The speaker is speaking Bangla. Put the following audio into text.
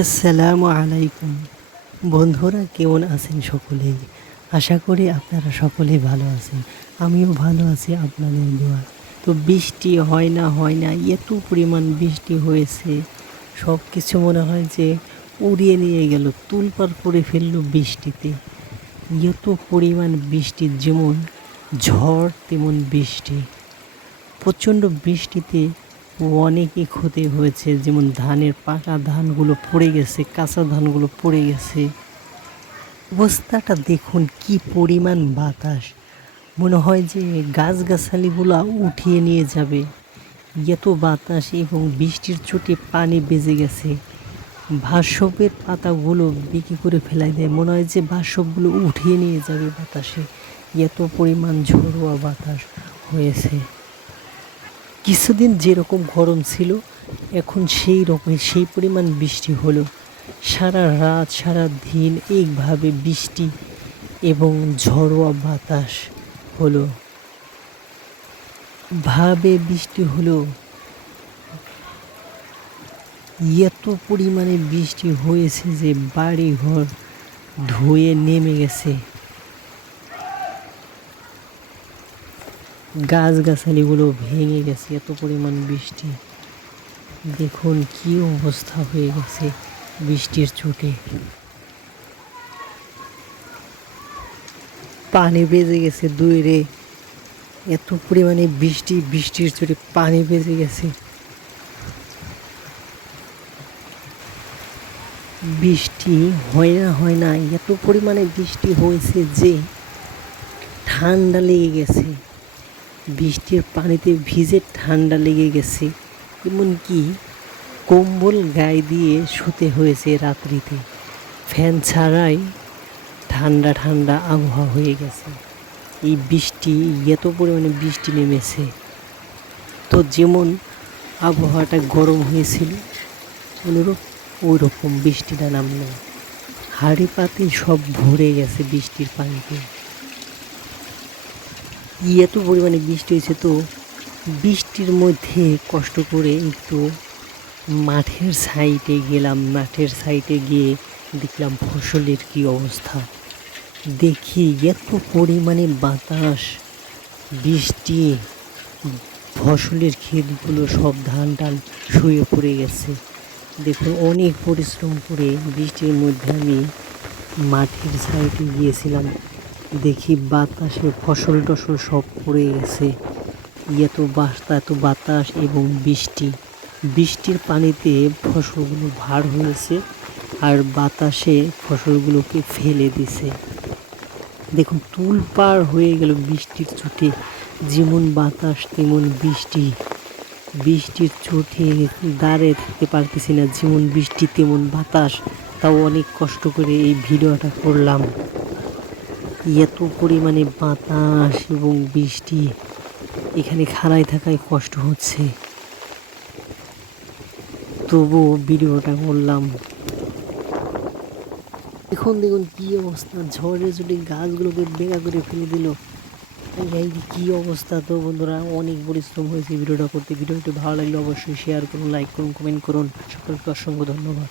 আসসালামু আলাইকুম। বন্ধুরা কেমন আছেন সকলেই? আশা করি আপনারা সকলেই ভালো আছেন। আমিও ভালো আছি আপনাদের দোয়ায়। তো বৃষ্টি হয় না এত পরিমাণ বৃষ্টি হয়েছে, সব কিছু মনে হয় যে উড়িয়ে নিয়ে গেল, তোলপাড় করে ফেললো বৃষ্টিতে। এত পরিমাণ বৃষ্টি, যেমন ঝড় তেমন বৃষ্টি। প্রচণ্ড বৃষ্টিতে অনেকই ক্ষতি হয়েছে, যেমন ধানের পাকা ধানগুলো পড়ে গেছে, কাঁচা ধানগুলো পড়ে গেছে। অবস্থাটা দেখুন, কি পরিমাণ বাতাস, মনে হয় যে গাছগাছালিগুলো উঠিয়ে নিয়ে যাবে। এত বাতাস এবং বৃষ্টির চোটে পানি বেজে গেছে। ভাস্বপের পাতাগুলো বিক্রি করে ফেলাই দেয়, মনে হয় যে ভাস্বপগুলো উঠিয়ে নিয়ে যাবে বাতাসে। এত পরিমাণ ঝোড়োয়া বাতাস হয়েছে। কিছুদিন যেরকম গরম ছিল, এখন সেই পরিমাণ বৃষ্টি হলো। সারা রাত সারা দিন এইভাবে বৃষ্টি এবং ঝড়োয়া বাতাস হলো, বৃষ্টি হলো। এত পরিমাণে বৃষ্টি হয়েছে যে বাড়ি ঘর ধুয়ে নেমে গেছে। গাছগাছালিগুলো ভেঙে গেছে, এত পরিমাণ বৃষ্টি। দেখুন কি অবস্থা হয়ে গেছে বৃষ্টির চোটে। পানি বেজে গেছে দূরে, এত পরিমাণে বৃষ্টির চোটে পানি বেজে গেছে। বৃষ্টি হয় না এত পরিমাণে বৃষ্টি হয়েছে যে ঠান্ডা লেগে গেছে। বৃষ্টির পানিতে ভিজে ঠান্ডা লেগে গেছে, এমনকি কম্বল গায়ে দিয়ে শুতে হয়েছে রাত্রিতে। ফ্যান ছাড়াই ঠান্ডা ঠান্ডা আবহাওয়া হয়ে গেছে। এই বৃষ্টি, এত পরিমাণে বৃষ্টি নেমেছে, তো যেমন আবহাওয়াটা গরম হয়েছিল অনুরূপ ওই রকম বৃষ্টিটা নামলো। হাঁড়ি পাতিল সব ভরে গেছে বৃষ্টির পানিতে। এত পরিমাণে বৃষ্টি হয়েছে, তো বৃষ্টির মধ্যে কষ্ট করে একটু মাঠের সাইডে গেলাম। মাঠের সাইডে গিয়ে দেখলাম ফসলের কি অবস্থা। দেখি এত পরিমাণে বাতাস, বৃষ্টি, ফসলের ক্ষেতগুলো সব ধান শুয়ে পড়ে গেছে। দেখুন, অনেক পরিশ্রম করে বৃষ্টির মধ্যে আমি মাঠের সাইডে গিয়েছিলাম। দেখি বাতাসে ফসল টসল সব পড়ে গেছে। এত বাতাস এবং বৃষ্টির পানিতে ফসলগুলো ভার হয়েছে, আর বাতাসে ফসলগুলোকে ফেলে দিছে। দেখুন, তুলপাড় হয়ে গেল বৃষ্টির চোটে। যেমন বাতাস তেমন বৃষ্টির চোটে দাঁড়িয়ে থাকতে পারতেছি না। যেমন বৃষ্টি তেমন বাতাস, তাও অনেক কষ্ট করে এই ভিডিওটা করলাম। এত পরিমাণে বাতাস এবং বৃষ্টি, এখানে খাড়ায় থাকায় কষ্ট হচ্ছে, তবুও ভিডিওটা করলাম। দেখুন কি অবস্থা, ঝড়ের চোটে গাছগুলোকে বেঁকা করে ফেলে দিল। এই কি অবস্থা। তো বন্ধুরা, অনেক পরিশ্রম হয়েছে ভিডিওটা করতে। ভিডিওটি ভালো লাগলে অবশ্যই শেয়ার করুন, লাইক করুন, কমেন্ট করুন। সকলকে অসংখ্য ধন্যবাদ।